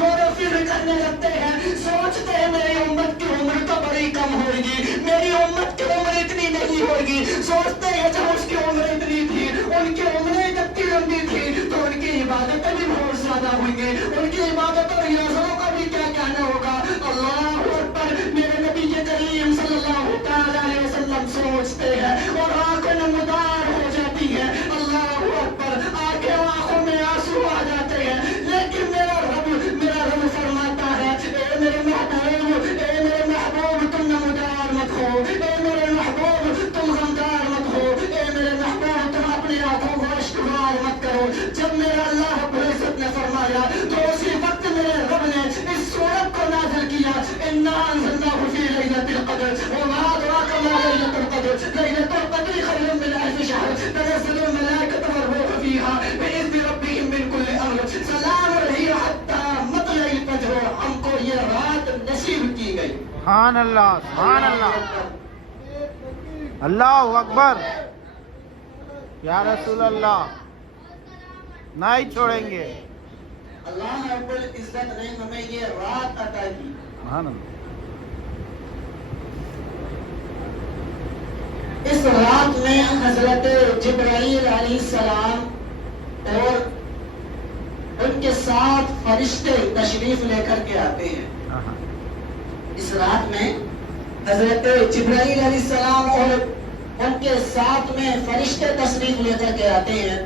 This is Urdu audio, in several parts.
غور و فکر کرنے لگتے ہیں, سوچتے ہیں میری امت کی عمر تو بڑی کم ہوگی, میری امت کی عمر اتنی نہیں ہوگی. سوچتے ہیں جب اس کی عمر اتنی تھی, ان کی عمریں اتنی لمبی تھی, تو ان کی عبادتیں بھی بہت زیادہ ہوئیں گی, ان کی عبادت اور ریاضتوں کا بھی کیا کہنا ہوگا. اللہ اکبر. میرے نبی کریم صلی اللہ تعالی علیہ وسلم سوچتے ہیں اور آنکھیں نمودار ہو جاتی ہیں. اللہ اکبر. آنکھوں میں آنسو آ جاتے ہیں, لیکن میرا رب فرماتا ہے, اے میرے محبوب تم نمودار مت ہو, اے میرے محبوب تم غمدار مت ہو, اے میرے محبوب تم اپنی آنکھوں کو اشکبار مت کرو. جب میرا اللہ رب العزت نے فرمایا تو اسی وقت میرے رب نے اس سورت کو نازل کیا, انا انزلناہ فی لیلۃ القدر وما ادراک ما لیلۃ القدر لیلۃ القدر خیر من الف شہر تنزل الملائکۃ والروح فیہا بإذن ربہم من کل امر سلام ہی حتی مطلع الفجر. ہم کو یہ رات نصیب کی گئی. سبحان اللہ, سبحان اللہ, اللہ اکبر. یا رسول اللہ, نہیں چھوڑیں گے. اللہ رب العزت نے ہمیں یہ رات عطا کی. سبحان اللہ. اس رات میں حضرت جبرائیل علیہ السلام اور ان کے ساتھ فرشتے تشریف لے کر کے آتے ہیں. اس رات میں حضرت جبرائیل علیہ السلام اور ان کے ساتھ میں فرشتے تشریف لے کر کے آتے ہیں.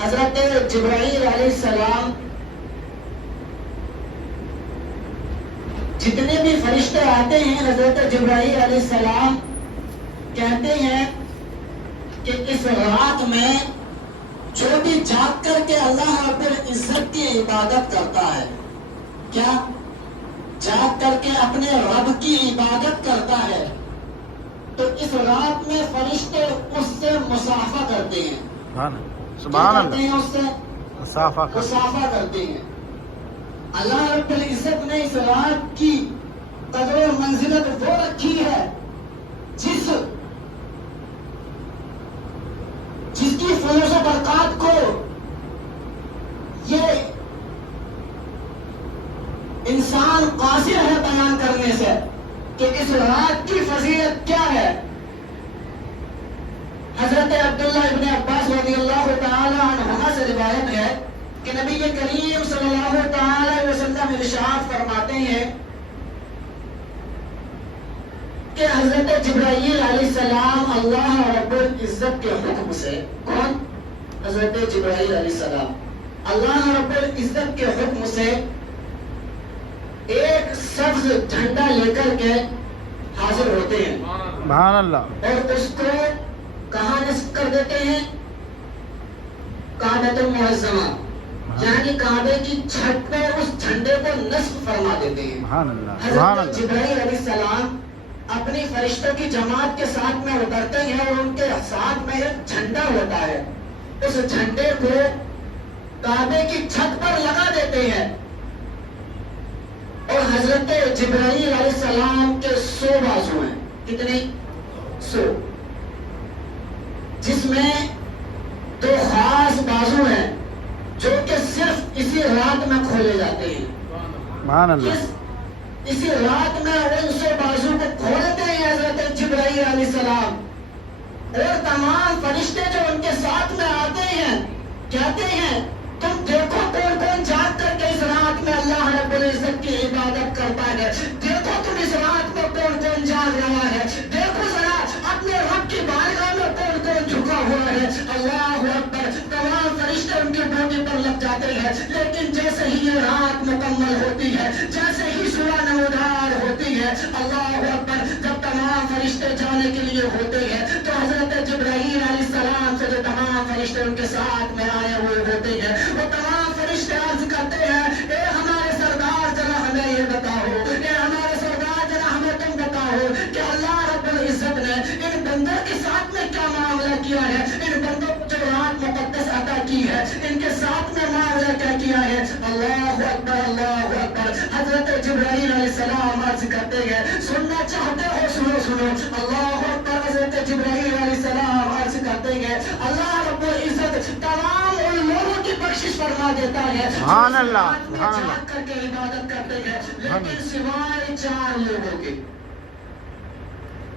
حضرت جبرائیل علیہ السلام جتنے بھی فرشتے آتے ہیں, حضرت جبرائیل علیہ السلام کہتے ہیں کہ اس رات میں جو بھی جاگ کر کے اللہ رب العزت کی عبادت کرتا ہے, کیا جاگ کر کے اپنے رب کی عبادت کرتا ہے, تو اس رات میں فرشتے اس سے مصافحہ کرتے ہیں. سبحان کرتے اللہ. ہیں اس سے مصافحہ کرتے ہیں. اللہ رب العزت نے اس رات کی قدر و منزلت وہ رکھی ہے جس کی فیض و برکات کو یہ انسان قاصر ہے بیان کرنے سے کہ اس رات کی فضیلت کیا ہے. حضرت عبداللہ ابن عباس رضی اللہ تعالی عنہما سے روایت ہے کہ نبی کریم صلی اللہ تعالی علیہ وسلم ارشاد فرماتے ہیں کہ حضرت جبرائیل علیہ السلام اللہ رب العزت کے حکم سے, کون؟ حضرت جبرائیل علیہ السلام اللہ رب العزت کے حکم سے ایک سبز جھنڈا لے کر کے حاضر ہوتے ہیں. سبحان اللہ. اور اس کو کہاں نصب کر دیتے ہیں؟ کعبۃ المعظمہ, یعنی کعبے کی چھت پہ اس جھنڈے کو نصب فرما دیتے ہیں. سبحان اللہ, سبحان حضرت اللہ. جبرائیل علیہ السلام اپنی فرشتوں کی جماعت کے ساتھ میں اترتے ہیں اور ان کے ساتھ میں ایک جھنڈا ہوتا ہے. اس جھنڈے کو کعبے کی چھت پر لگا دیتے ہیں اور حضرت جبرائیل علیہ السلام کے 100 بازو ہیں. کتنے؟ 100, جس میں 2 خاص بازو ہیں جو کہ صرف اسی رات میں کھولے جاتے ہیں. سبحان اللہ. اسی رات میں ان 100 بازو کو کھولتے ہیں حضرت جبرائیل علیہ السلام, اور تمام فرشتے جو ان کے ساتھ میں آتے ہیں کہتے ہیں تم دیکھو کون کون جاگ کر کے اس رات میں اللہ رب العزت کی عبادت کرتا ہے. دیکھو تم اس رات میں کون کون جاگ رہا ہے. دیکھو ذرا اپنے رب کی بارگاہ میں کون کون جھکا ہوا ہے. اللہ اکبر. تمام فرشتے ان کی ڈیوٹی پر لگ جاتے ہیں, لیکن جیسے ہی یہ رات مکمل ہوتی ہے, جیسے ہی صبح نمودار ہوتی ہے, اللہ اکبر, جب تمام فرشتے جانے کے لیے ہوتے ہیں تو حضرت جبرائیل علیہ السلام سے جو تمام فرشتے ان کے ساتھ میں آئے ہوئے ہوتے ہیں, وہ تمام فرشتے عرض کرتے ہیں, اے ہمارے سردار ذرا ہمیں یہ بتاؤ, اے ہمارے سردار ذرا ہمیں تم بتاؤ کہ اللہ رب العزت نے ان بندوں کے ساتھ میں کیا معاملہ کیا ہے. ان بندوں کو جو رات مقدس عطا کی ہے, ان کے ساتھ میں معاملہ کیا کیا ہے. اللہ اکبر, اللہ اکبر. حضرت جبرائیل علیہ السلام عرض کرتے ہیں, سننا چاہتے ہو سنو سنو. اللہ اکبر. حضرت جبرائیل علیہ السلام عرض کرتے ہیں, اللہ رب العزت تمام ان لوگوں کی بخشش فرما دیتا ہے. سبحان اللہ، رات میں سبحان اللہ. جاگ کر کے عبادت کرتے ہیں سبحان لیکن اللہ. سوائے 4 لوگوں کے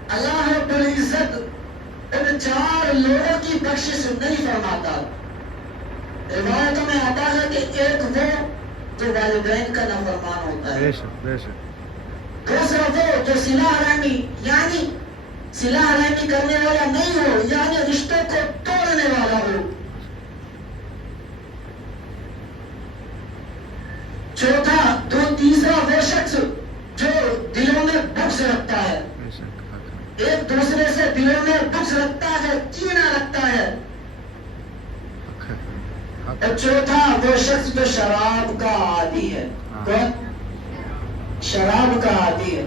اللہ رب العزت ان 4 لوگوں کی بخشش نہیں فرماتا. روایتوں میں آتا ہے کہ ایک وہ جو والدین کا نافرمان ہوتا ہے, بے شک بے شک. دوسرا وہ جو صلہ رحمی یعنی صلہ رحمی کرنے والا نہیں ہو, یعنی رشتوں کو توڑنے والا ہو. چوتھا تیسرا وہ شخص جو دلوں میں بغض رکھتا ہے, بے شک. ایک دوسرے سے دلوں میں بغض رکھتا ہے, کینہ رکھتا ہے. اور چوتھا وہ شخص جو شراب کا عادی ہے. کون؟ شراب کا عادی ہے.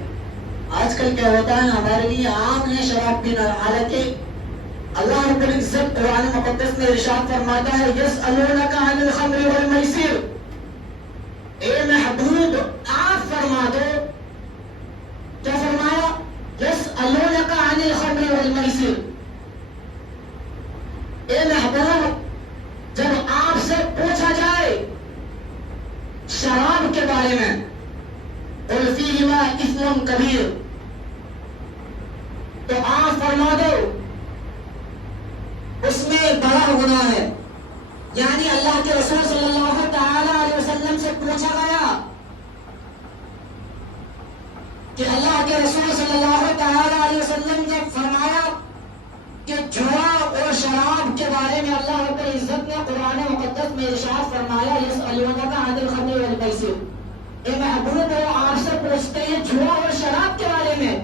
آج کل کیا ہوتا ہے, ہمارے لیے عام ہے شراب پینا, حالانکہ اللہ رب العزت قرآن مقدس میں ارشاد فرماتا ہے یسألونک عن الخمر والمیسر, اے محبوب آپ فرما دو. کیا فرمایا؟ یسألونک عن الخمر والمیسر. اے محبوب جب آپ سے پوچھا جائے شراب کے بارے میں, قل فیہما اثم کبیر, تو آپ فرما دو اس میں بڑا گناہ ہے. یعنی اللہ کے رسول صلی اللہ تعالی علیہ وسلم سے پوچھا گیا کہ اللہ کے رسول صلی اللہ تعالی علیہ وسلم نے فرمایا کہ جوا اور شراب کے بارے میں اللہ رب العزت نے قرآن مقدس میں ارشاد فرمایا یسألونک عن الخمر والمیسر. اے محبوب وہ آپ سے پوچھتے ہیں جوا اور شراب کے بارے میں,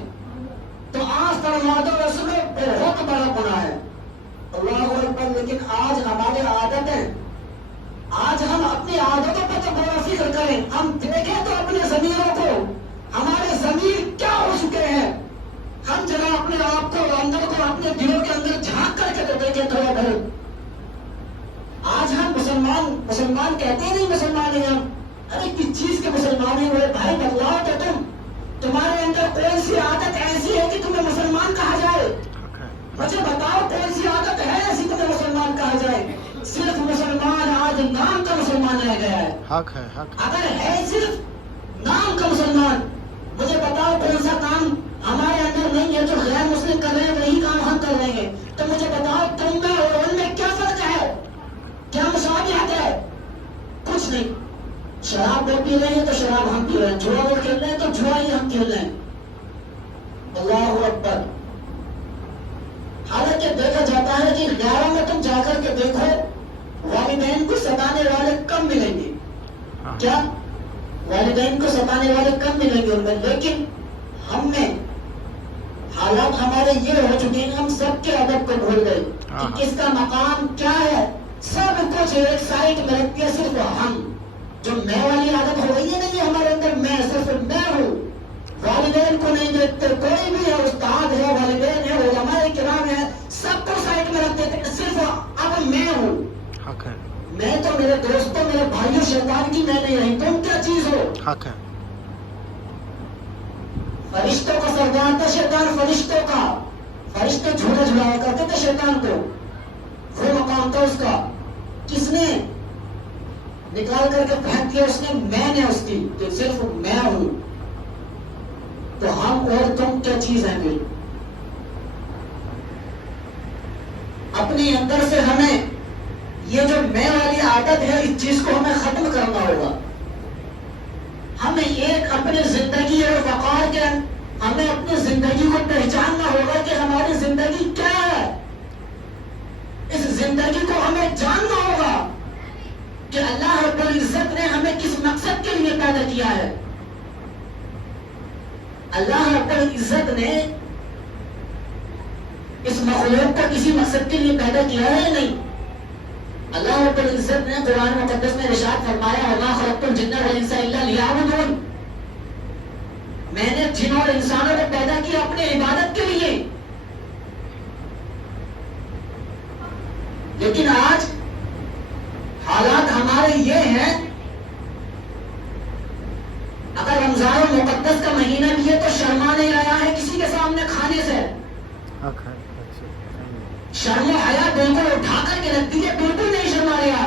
تو آپ فرما دو اس میں بہت بڑا گناہ ہے. اللہ اکبر. لیکن آج ہماری عادت ہے, آج ہم اپنی عادتوں پہ تو بڑا فکر کریں. ہم دیکھیں تو اپنے ضمیروں کو, ہمارے ضمیر کیا ہو چکے ہیں. ہم ذرا اپنے آپ کو اندر کو اپنے دلوں کے اندر جھانک کر کے تو دیکھیں تھوڑا بہت. آج ہم مسلمان کہتے ہیں نہیں مسلمان ہیں ہم, ارے کس چیز کے مسلمان ہیں میرے بھائی, بدلاؤ تو تمہارے اندر کون سی عادت ایسی ہے کہ تمہیں مسلمان کہا جائے؟ مجھے بتاؤ کون سی عادت ہے ایسی تمہیں مسلمان کہا جائے؟ صرف مسلمان آج نام کا مسلمان رہ گیا ہے. حق ہے, حق. اگر ہے صرف نام کا مسلمان, مجھے بتاؤ کون سا کام ہمارے اندر نہیں ہے جو غیر مسلم کر رہے ہیں وہی کام ہم کر رہے ہیں. تو مجھے بتاؤ تم میں اور ان میں کیا فرق ہے, کیا مساویات ہے؟ کچھ نہیں. شراب وہ پی رہے ہیں تو شراب ہم پی رہے ہیں, جوا وہ کھیل رہے ہیں تو جوا ہی ہم کھیل رہے ہیں. اللہ اکبر. حالانکہ دیکھا جاتا ہے کہ غیروں میں تم جا کر کے دیکھو والدین کو ستانے والے کم ملیں گے. کیا؟ والدین کو ستانے والے کم ملیں گے ان میں, لیکن ہم میں حالات ہمارے یہ ہو چکے ہیں, ہم سب کے ادب کو بھول گئے کہ کس کا مقام کیا ہے. سب کچھ ایک سائڈ میں رکھتے ہیں, صرف ہم. جو میں والی عادت ہو گئی ہے نہیں ہمارے اندر, میں صرف میں ہوں. والدین کو نہیں دیکھتے, کوئی بھی ہے, استاد ہے, والدین ہے, علماء کرام ہے, سب کو سائڈ میں رکھ دیتے ہیں, صرف اب میں ہوں. حق ہے. میں تو میرے دوستوں میرے بھائیوں شیطان کی میں نہیں رہی, تم کیا چیز ہو؟ حق ہے. فرشتوں کا سردار تھا شیطان, فرشتوں کا. فرشتے جھولا جھلایا کرتے تھے شیطان کو, وہ مقام تھا اس کا. کس نے نکال کر کے پھینک دیا؟ اس نے. میں نے اس کی, تو صرف میں ہوں. تو ہم اور تم کیا چیز ہیں پھر؟ اپنے اندر سے ہمیں یہ جو میں والی عادت ہے اس چیز کو ہمیں ختم کرنا ہوگا. ہمیں ایک اپنی زندگی اور وقار کے ہمیں اپنی زندگی کو پہچاننا ہوگا کہ ہماری زندگی کیا ہے. اس زندگی کو ہمیں جاننا ہوگا کہ اللہ رب العزت نے ہمیں کس مقصد کے لیے پیدا کیا ہے. اللہ رب العزت نے اس مخلوق کو کسی مقصد کے لیے پیدا کیا ہے نہیں. اللہ رب العزت نے قرآن مقدس میں ارشاد فرمایا وما خلقت الجن والانس الا لیعبدون. میں نے جن اور انسانوں کو پیدا کیا اپنے عبادت کے لیے. لیکن آج حالات ہمارے یہ ہیں, اگر رمضان المقدس کا مہینہ بھی ہے تو شرما نہیں رہا ہے کسی کے سامنے کھانے سے. شرم و حیا بالکل اٹھا کر کے رکھ دیجیے, بالکل نہیں شرما رہا.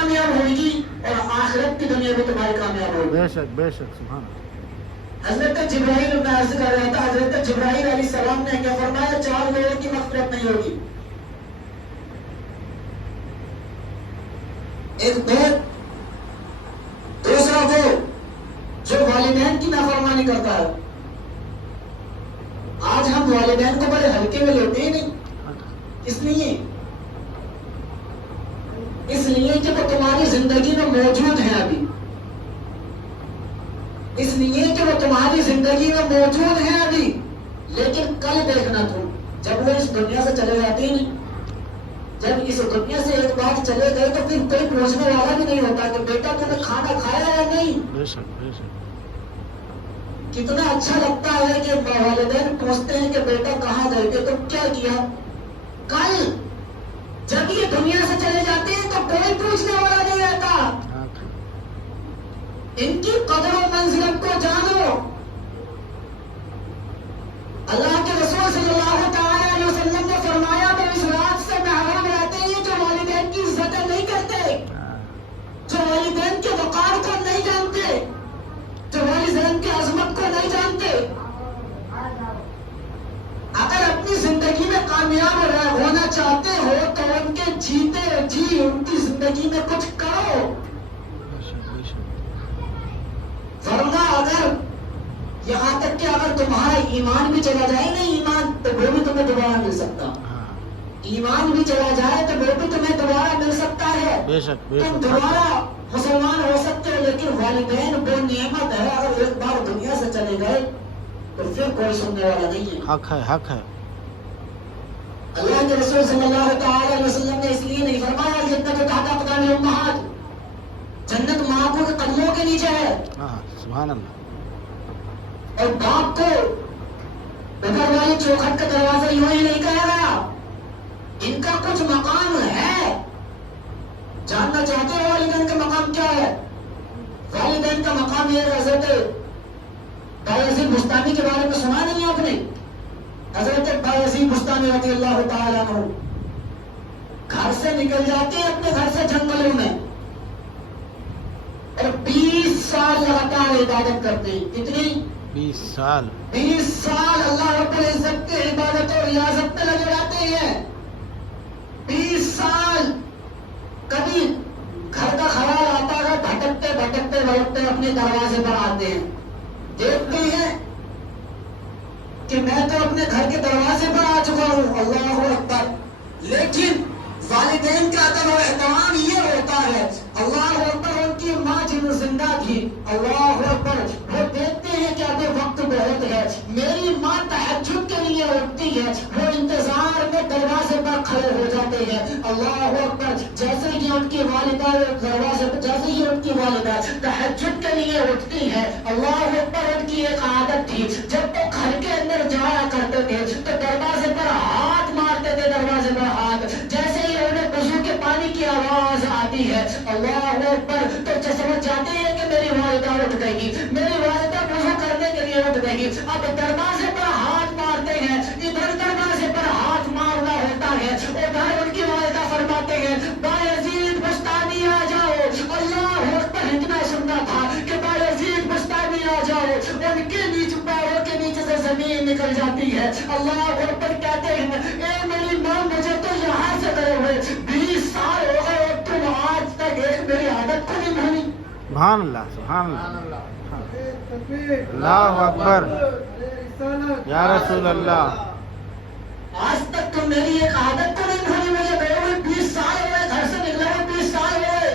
کامیاب ہوگی اور آخرت کی دنیا بھی تمہاری کامیاب ہوگی. بے شک سبحان اللہ. حضرت جبرائیل میں عرض کر رہا تھا، حضرت جبرائیل علیہ السلام نے کیا فرمایا؟ 4 لوگوں کی مغفرت نہیں ہوگی. ایک دوسرا وہ جو والدین کی نافرمانی کرتا ہے. آج ہم والدین کو بڑے ہلکے میں لیتے ہی نہیں. اس لیے کہ وہ تمہاری زندگی میں موجود ہیں ابھی. اس لیے کہ وہ تمہاری زندگی میں موجود ہیں ابھی، لیکن کل دیکھنا تم جب وہ اس دنیا سے چلے جاتے ہی نہیں. جب اس دنیا سے ایک بار چلے گئے تو پھر کوئی پوچھنے والا بھی نہیں ہوتا کہ بیٹا تم نے کھانا کھایا یا نہیں. بے شک. کتنا اچھا لگتا ہے کہ والدین پوچھتے ہیں کہ بیٹا کہاں گئے تھے، تم کیا کیا. کل جب یہ دنیا سے چلے جاتے ہیں تو کوئی پوچھنے والا نہیں رہتا. ان کی قدر و منزلت کو جانو. اللہ کے رسول صلی اللہ تعالی علیہ وسلم نے فرمایا تو اس رات سے محروم رہتے ہیں جو والدین کی عزت نہیں کرتے، جو والدین کے وقار کو نہیں جانتے، جو والدین کی عظمت کو نہیں جانتے. اگر اپنی زندگی میں کامیاب ہونا چاہتے ہو تو ان کے جیتے جی ان کی زندگی میں کچھ کرو. ورنہ اگر یہاں تک کہ اگر تمہارا ایمان بھی چلا جائے نا، ایمان تو وہ بھی تمہیں دوبارہ مل سکتا. ایمان بھی چلا جائے تو وہ بھی تمہیں دوبارہ مل سکتا ہے. تم دوبارہ مسلمان ہو سکتے ہو، لیکن والدین وہ نعمت ہے، اگر ایک بار دنیا سے چلے گئے تو پھر کوئی سننے والا نہیں ہے. حق ہے. اللہ کے رسول صلی اللہ تعالی علیہ وسلم نے اس لیے نہیں فرمایا جنت تحت اقدام الامہات، جنت ماں کے قدموں کے نیچے ہے. سبحان اللہ. اور باپ کو اوپر والی چوکھٹ کا دروازہ یوں ہی نہیں کہے گا. ان کا کچھ مقام ہے. جاننا چاہتے ہو والدین کا مقام کیا ہے؟ والدین کا مقام یہ حضرت بایزید بستانی کے بارے میں سنا نہیں آپ نے؟ حضرت بایزید بستانی رضی اللہ تعالیٰ عنہ گھر سے نکل جاتے ہیں اپنے گھر سے جنگلوں میں اور 20 سال لگاتار عبادت کرتے ہیں. کتنی؟ 20 سال. 20 سال اللہ رب العزت کی عبادت اور ریاضت میں لگے رہتے ہیں. 20 سال. کبھی گھر کا خیال آتا ہے، بھٹکتے اپنے دروازے پر آتے ہیں، دیکھتے ہیں کہ میں تو اپنے گھر کے دروازے پر آ چکا ہوں. اللہ اکبر. لیکن والدین کا ادب و احترام یہ ہوتا ہے. اللہ اکبر. ان کی ماں جن زندہ تھی، اللہ اکبر، وہ دیکھتے ہیں کہ ابھی وقت بہت ہے. میری ماں تہجد کے لیے اٹھتی ہے، وہ انتظار میں دروازے پر کھڑے ہو جاتے ہیں. اللہ اکبر. جیسے ہی ان کی والدہ تہجد کے لیے اٹھتی ہے، اللہ اکبر، ان کی ایک عادت تھی جب وہ گھر کے اندر جایا کرتے تھے تو دروازے پر ہاتھ مارتے تھے. دروازے پر ہاتھ، جیسے ہی انہیں وضو کے پانی کی آواز آتی ہے، اللہ اکبر، تو سمجھ جاتے ہیں کہ میری والدہ اٹھ گئی، میری والدہ وضو کرنے کے لیے اٹھ گئی. اب دروازے پر ہاتھ مارتے ہیں. ادھر دروازے پر ہاتھ مارنا ہوتا ہے، ادھر ان کی والدہ فرماتے ہیں بایزید بستانی آ جاؤ. اللہ اکبر. اتنا سننا تھا کہ بایزید بستانی آ جاؤ. ان کے نیچے پیروں کے نیچے سے زمین نکل جاتی ہے. اللہ اکبر. کہتے ہیں اے میری ماں، مجھے تو یہاں سے گئے ہوئے 20 سال ہو گئے اور تم آج تک ایک میری عادت کو نہیں مانی. سبحان اللہ. اللہ اکبر. یا رسول اللہ. آج تک تم میری ایک عادت کو نہیں مانی. مجھے گئے ہوئے 20 سال ہوئے، گھر سے نکلے ہوئے 20 سال ہوئے،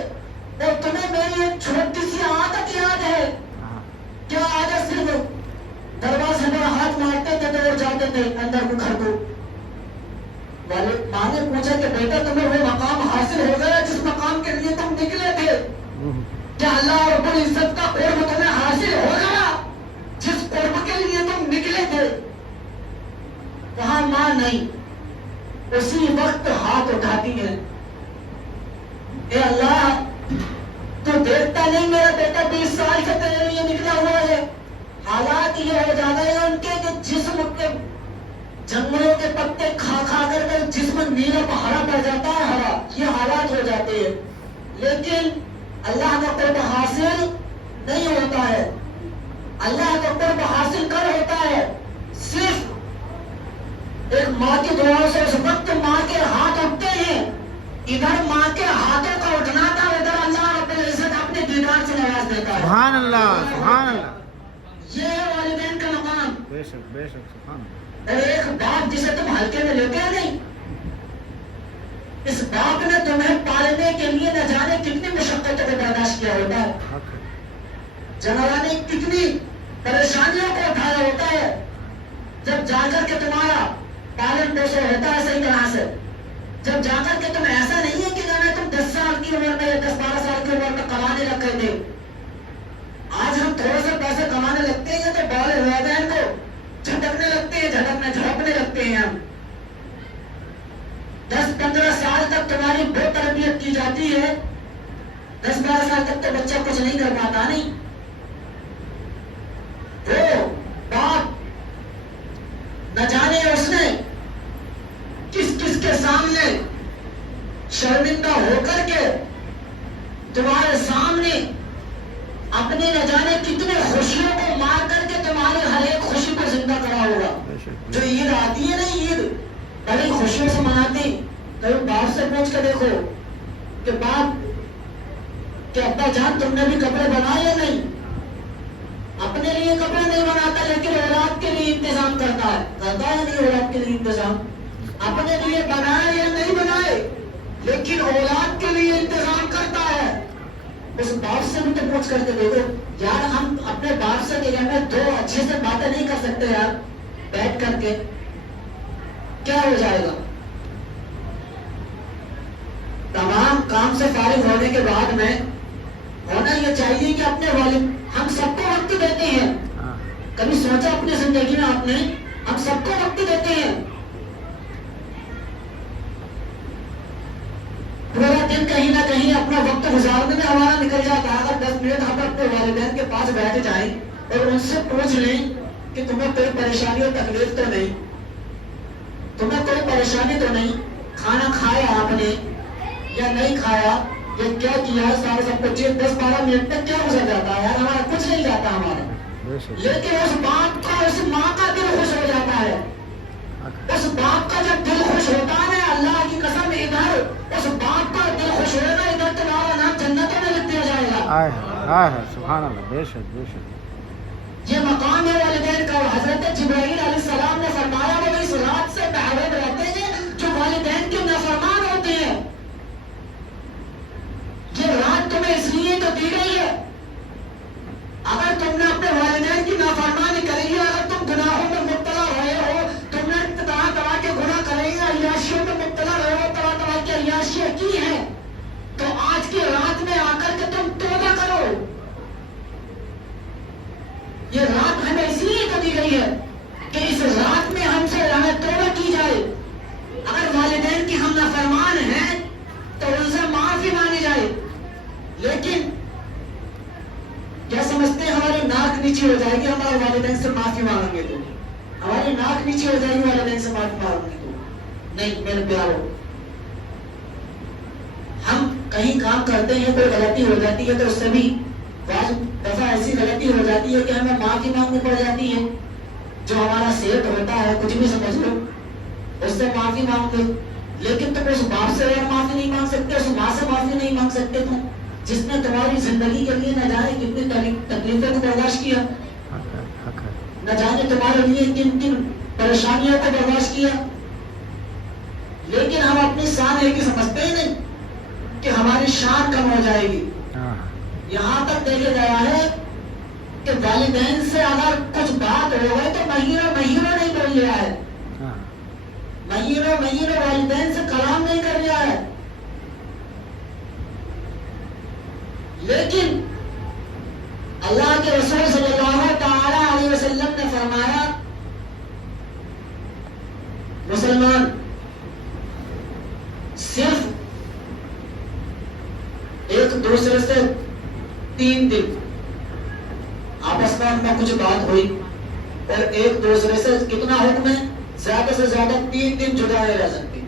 اور تمہیں میری ایک چھوٹی سی عادت یاد ہے. کیا عادت؟ صرف دروازے پر ہاتھ مارتے تھے تو جاتے تھے اندر کو، گھر کو. ماں نے پوچھا کہ بیٹا تمہیں وہ مقام حاصل ہو گیا جس مقام کے لیے تم نکلے تھے؟ کیا اللہ رب العزت کا قرب تمہیں حاصل ہو گیا جس قرب کے لیے تم نکلے تھے؟ کہاں ماں نہیں. اسی وقت ہاتھ اٹھاتی ہے، اے اللہ تو دیکھتا نہیں میرا بیٹا 20 سال سے تیرے لیے نکلا ہوا ہے. حالات یہ ہو جاتے ہیں ان کے کہ جسم کے جنگلوں کے پتے کھا کر جسم نیلا ہرا پڑ جاتا ہے. ہرا، یہ حالات ہو جاتے ہیں. لیکن اللہ کا قرب حاصل نہیں ہوتا ہے. اللہ کا قرب حاصل کر ہوتا ہے صرف ایک ماں کی دعاؤں سے. اس وقت ماں کے ہاتھ اٹھتے ہیں. ادھر ماں کے ہاتھوں کا اٹھنا تھا, ادھر اللہ رب العزت اپنے دیدار سے نواز دیتا ہے. سبحان اللہ, سبحان اللہ. یہ ہے والدین کا مقام. بے شک, بے شک, سبحان اللہ. اور ایک باپ جسے تم ہلکے میں لیتے ہیں نہیں, اس باپ نے تمہیں پالنے کے لیے نہ جانے کتنی مشقتوں کو برداشت کیا ہوتا ہے, حق ہے. جنرا نے کتنی پریشانیوں کو اٹھایا ہوتا ہے, جب جا کر کے تمہارا پالن پوشن ہوتا ہے صحیح طرح سے, جب جا کر کے تم ایسا نہیں ہے کہ تم 10 سال کی عمر میں یا 10-12 سال کی عمر میں کمانے لگ گئے تھے. آج ہم تھوڑے سے پیسے کمانے لگتے ہیں تو والدین کو جھٹکنے لگتے ہیں, جھڑپنے لگتے ہیں. ہم 10-15 سال تک تمہاری بہت تربیت کی جاتی ہے, 10-12 سال تک تو بچہ کچھ نہیں کر پاتا. نہیں, وہ باپ نہ جانے اس نے کس کس کے سامنے شرمندہ ہو کر کے تمہارے سامنے اپنے نہ جانے کتنے خوشیوں کو مار کر کے تمہاری ہر ایک خوشی کو زندہ کرا ہوگا. جو عید آتی ہے نا, عید بڑی خوشیوں سے مناتی. کبھی باپ سے پوچھ کے دیکھو کہ باپ کہ ابا جان تم نے بھی کپڑے بنائے یا نہیں. اپنے لیے کپڑے نہیں بناتا لیکن اولاد کے لیے انتظام کرتا ہے یا نہیں؟ اولاد کے لیے انتظام اپنے لیے بنائے یا نہیں بنائے لیکن اولاد کے لیے انتظام کرتا ہے. اس باپ سے بھی تو پوچھ کر کے دیکھو یار, ہم اپنے باپ سے میں 2 اچھے سے باتیں نہیں کر سکتے یار بیٹھ کر کے, کیا ہو جائے گا؟ تمام کام سے فارغ ہونے کے بعد میں ہونا یہ چاہیے کہ اپنے والد, ہم سب کو وقت دیتے ہیں. کبھی سوچا اپنی زندگی میں آپ نے, ہم سب کو وقت دیتے ہیں. پورا دن کہیں نہ کہیں اپنا وقت گزارنے میں ہمارا نکل جاتا ہے. اگر 10 منٹ ہم اپنے والدین کے پاس بیٹھ جائیں اور ان سے پوچھ لیں کہ تمہیں کوئی پریشانی اور تکلیف تو نہیں, تمہیں کوئی پریشانی تو نہیں, کھانا کھایا آپ نے یا نہیں کھایا, یہ کیا کیا ہے, سارے سب کچھ 10-12 منٹ میں کیا گزر جاتا ہے یار, ہمارا کچھ نہیں جاتا ہمارا. لیکن اس باپ کا, اس ماں کا دل خوش ہو جاتا ہے. اس باپ کا جب دل خوش ہوتا ہے نا, اللہ کی قسم ادھر اس باپ کا دل خوش ہوگا, ادھر تمہارا نام جنتوں میں لکھ دیا جائے گا. سبحان اللہ, بے شک, بے شک. یہ مقام ہے والدین کا. حضرت جبرائیل علیہ السلام نے فرمایا وہ اس رات سے محروم رہتے ہیں جو والدین کے نافرمان ہوتے ہیں. یہ رات تمہیں اس لیے تو دی گئی ہے, اگر تم نے اپنے والدین کی نافرمانی کری ہے, اگر تم گناہوں میں مبتلا رہے ہو, تم نے طرح طرح کے گناہ کرے ہیں, عیاشیوں میں مبتلا رہے ہو, طرح طرح کی عیاشیاں کی ہیں, تو آج کی رات میں آ کر کے تم توبہ کرو. یہ رات ہمیں اس لیے تو دی گئی ہے کہ اس رات میں ہم سے توبہ کی جائے. اگر والدین کی ہم نافرمان ہیں تو ان سے معافی مانگی جائے. لیکن کیا سمجھتے ہیں ہماری ناک نیچی ہو جائے گی ہمارے والدین سے معافی مانگیں گے تو, ہماری ناک نیچی ہو جائے گی والدین سے معافی مانگیں گے تو نہیں. میرے پیارو, ہم کہیں کام کرتے ہیں, کوئی غلطی ہو جاتی ہے تو اس سے بھی بعض دفعہ ایسی غلطی ہو جاتی ہے کہ ہمیں معافی مانگنی پڑ جاتی ہے. جو ہمارا سیٹ ہوتا ہے, کچھ بھی سمجھ لو, اس سے معافی مانگتے. لیکن تم اس باپ سے معافی نہیں مانگ سکتے, اس ماں سے معافی نہیں مانگ سکتے تم جس نے تمہاری زندگی کے لیے نہ جانے کتنی تکلیفوں کو برداشت کیا, نہ جانے تمہارے لیے کن کن پریشانیوں کو برداشت کیا. لیکن ہم اپنی شان ایک ہی سمجھتے ہی نہیں کہ ہماری شان کم ہو جائے گی. یہاں تک دیکھا گیا ہے کہ والدین سے اگر کچھ بات ہو گئی تو مہینوں نہیں بول لیا ہے, مہینوں والدین سے کلام نہیں کر لیا ہے. لیکن اللہ کے رسول صلی اللہ تعالی علیہ وسلم نے فرمایا مسلمان صرف ایک دوسرے سے 3 دن آپس میں کچھ بات ہوئی اور ایک دوسرے سے کتنا حکم ہے, زیادہ سے زیادہ 3 دن جدا نہیں رہ سکتے.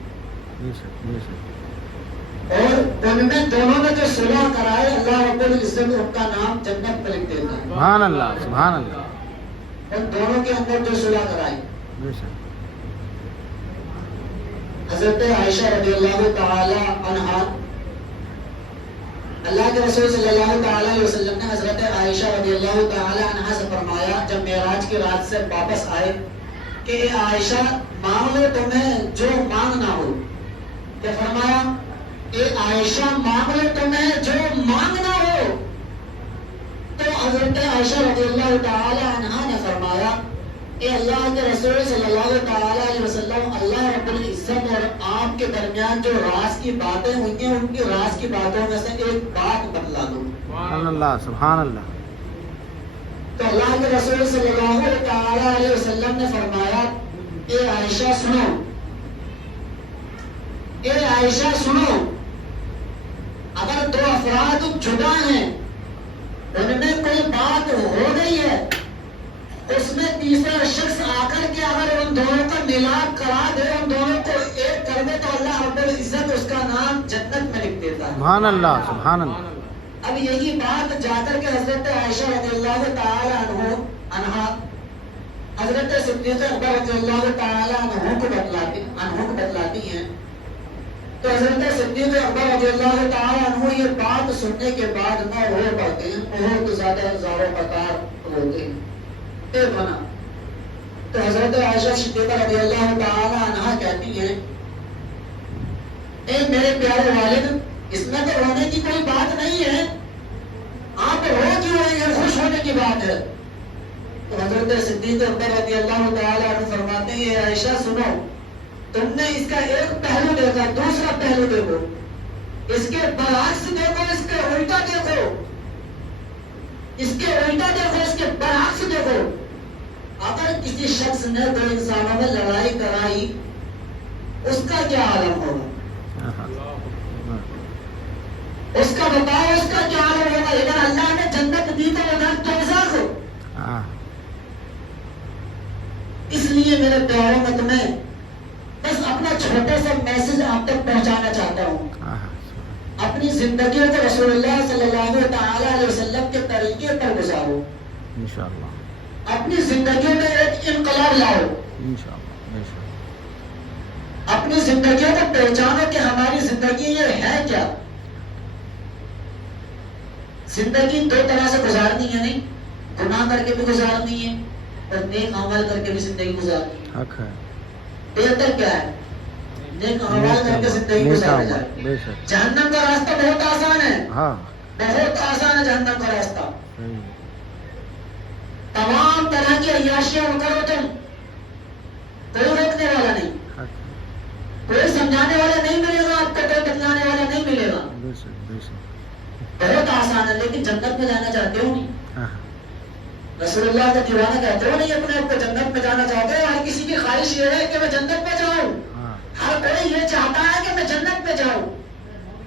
اور ان میں دونوں نے جو صلح کرائے اللہ رب العزت ان کا نام جنت میں لکھ دیتا ہے. سبحان اللہ سبحان اللہ. ان دونوں کے اندر جو صلح کرائی. بے شک. حضرت عائشہ رضی اللہ تعالی عنہا، اللہ کے رسول صلی اللہ تعالی علیہ وسلم نے حضرت عائشہ رضی اللہ تعالی عنہا سے فرمایا جب معراج کی رات سے واپس آئے کہ اے عائشہ مانگ لو تمہیں جو مانگنا ہو. کہ فرمایا اے عائشہ مانگ لو تمہیں جو مانگنا ہو. تو حضرت عائشہ رضی اللہ تعالی عنہا نے فرمایا اے اللہ کے رسول صلی اللہ تعالی علیہ وسلم، اللہ رب العزت اور آپ کے درمیان جو راز کی باتیں ہوئی ہیں ان کی راز کی باتوں میں سے ایک بات بتلا دو. سبحان اللہ سبحان اللہ. تو اللہ کے رسول صلی اللہ تعالی علیہ وسلم نے فرمایا اے عائشہ سنو، اے عائشہ سنو، اگر دو افراد جدا ہیں ان میں کوئی بات ہو گئی ہے اس میں تیسرا شخص آ کر کے اگر ان دونوں کا ملاپ کرا دے، ان دونوں کو ایک کر دے تو اللہ رب العزت اس کا نام جنت میں لکھ دیتا ہے. سبحان اللہ سبحان اللہ. اب یہی بات جا کر کے حضرت عائشہ رضی اللہ تعالی عنہا حضرت صدیق اکبر رضی اللہ تعالی عنہ کو بتلاتی ہیں. تو حضرت صدیق اکبر رضی اللہ تعالی عنہ یہ بات سننے کے بعد نہ رو پڑتے ہیں، بہت زیادہ زاروں قطار ہوتے ہیں. بنا تو حضرت عائشہ صدیقہ رضی اللہ تعالی عنہا کہتی ہیں اے میرے پیارے والد اس میں تو رونے کی کوئی بات نہیں ہے، آپ رو کیوں رہے ہیں؟ خوش ہونے کی بات ہے. تو حضرت صدیق اکبر رضی اللہ تعالی عنہ فرماتے ہیں اے عائشہ سنو، تم نے اس کا ایک پہلو دیکھا، دوسرا پہلو دیکھو، اس کے برعکس دیکھو، اس کے الٹا دیکھو، اس کے الٹا دیکھو، اس کے برعکس دیکھو. اگر کسی شخص نے دو انسانوں میں لڑائی کرائی اس کا کیا عالم ہوگا؟ اس کا بتاؤ اس کا کیا عالم ہوگا؟ ادھر اللہ نے جنت دی تو ادھر دوزخ. اس لیے میرے پیاروں میں تمہیں بس اپنا چھوٹا سا میسج آپ تک پہنچانا چاہتا ہوں. اپنی زندگیوں کو رسول اللہ صلی اللہ تعالی علیہ وسلم کے طریقے پر گزارو. انشاءاللہ اپنی زندگیوں میں ایک انقلاب لاؤ. انشاءاللہ اپنی زندگیوں کو پہچانو کہ ہماری زندگی یہ ہے کیا. زندگی دو طرح سے گزارنی ہے، نہیں گناہ کر کے بھی گزارنی ہے اور نیک عمل کر کے بھی زندگی گزارنی ہے. حق ہے. بہتر کیا ہے؟ نیک عمل کر کے زندگی گزارا جائے. جہنم کا راستہ بہت آسان ہے، بہت آسان ہے جہنم کا راستہ. تمام طرح کی عیاشیاں کرو تم، کوئی روکنے والا نہیں، کوئی سمجھانے والا نہیں ملے گا آپ کو، کوئی بتلانے والا نہیں ملے گا. بہت آسان ہے. لیکن جنت میں جانا چاہتے ہو نہیں؟ رسول اللہ کا دیوانہ کہتے ہو نہیں اپنے آپ کو جنت میں جانا چاہتے ہو؟ ہر کسی کی خواہش یہ ہے کہ میں جنت میں جاؤں، ہر کوئی یہ چاہتا ہے کہ میں جنت میں جاؤں.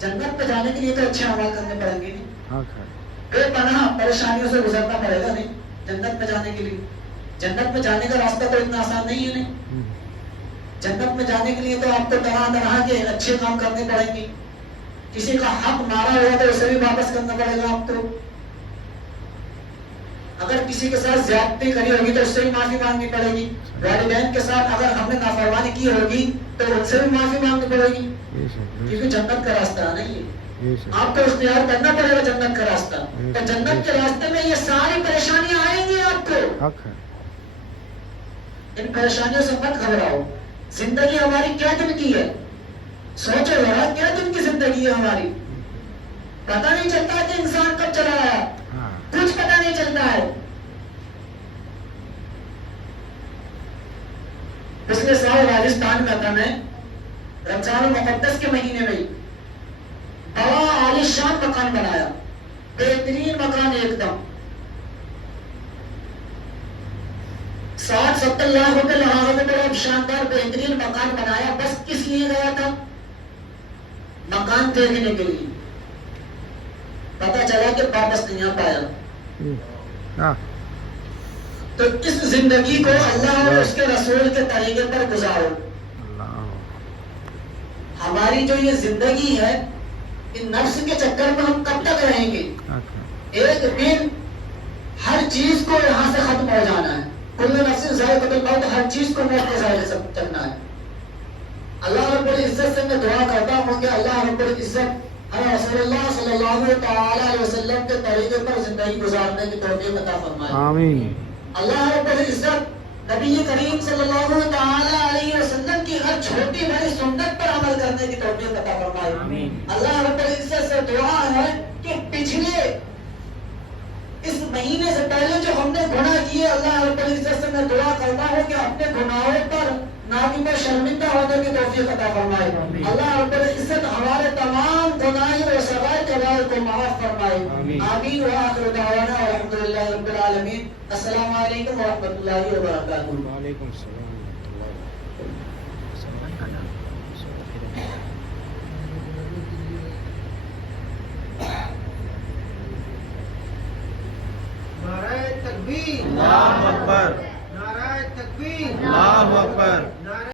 جنت میں جانے کے لیے تو اچھے عمل کرنے پڑیں گے، بے پناہ پریشانیوں سے گزرنا پڑے گا. نہیں جنت میں جانے کے لیے، جنت میں جانے کا راستہ تو اتنا آسان نہیں ہے. نہیں جنت میں جانے کے لیے تو آپ کو طرح طرح کے اچھے کام کرنے پڑیں گے. کسی کا حق مارا ہوا تو اسے بھی واپس کرنا پڑے گا آپ کو. اگر کسی کے ساتھ زیادتی کری ہوگی تو اس سے بھی معافی مانگنی پڑے گی. والدین کے ساتھ اگر ہم نے نافرمانی کی ہوگی تو ان سے بھی معافی مانگنی پڑے گی، کیونکہ جنت کا راستہ نہیں ہے. آپ کو اختیار کرنا پڑے گا جنت کا راستہ. تو جنت کے راستے میں یہ ساری پریشانیاں آئیں گی آپ کو. ان پریشانیوں سے مت گھبراؤ. زندگی ہماری کیا دن کی ہے؟ سوچو ذرا، کیا دن کی زندگی ہے ہماری؟ پتہ نہیں چلتا کہ انسان کب چلا آیا، کچھ پتہ نہیں چلتا ہے. پچھلے سال راجستھان میں تھا، میں رمضان المقدس کے مہینے میں بڑا عالیشان مکان بنایا، بہترین مکان ایک دم. 60-70 لاکھ روپے لگا کے بڑا شاندار بہترین مکان بنایا. بس کس لیے گیا تھا؟ مکان دیکھنے کے لیے. پتا چلا کہ واپس نہیں آ پایا. تو اس زندگی کو اللہ اور اس کے رسول کے طریقے پر گزارو. ہماری جو یہ زندگی ہے ان نفس کے چکر میں ہم کب تک رہیں گے؟ ایک دن ہر چیز کو یہاں سے ختم ہو جانا ہے. کل نفس ذائقۃ الموت، ہر چیز کو موت کے ذائقے سے چکنا ہے. اللہ رب العزت سے میں دعا کرتا ہوں کہ اللہ رب العزت ہمیں رسول اللہ صلی اللہ تعالی علیہ وسلم کے طریقے پر زندگی گزارنے کی توفیق عطا فرمائے. آمین. اللہ رب العزت نبی کریم صلی اللہ تعالی علیہ وسلم کی ہر چھوٹی بڑی سنت پر عمل کرنے کی توفیق عطا فرمائے. اللہ رب العزت سے دعا ہے کہ پچھلے اس مہینے سے پہلے جو ہم نے گناہ کیے، اللہ رب العزت سے میں دعا کرتا ہوں کہ اپنے گناہوں پر نادم و شرمندہ ہونے کی توفیق عطا فرمائے. اللہ رب العزت ہمارے تمام گناہوں و صغائر کبائر کو معاف فرمائے. آمین. وآخر دعوانا الحمدللہ رب العالمین. السلام علیکم ورحمۃ اللہ وبرکاتہ. وعلیکم السلام. نعرہ تکبیر، اللہ اکبر. نعرہ تکبیر، اللہ اکبر.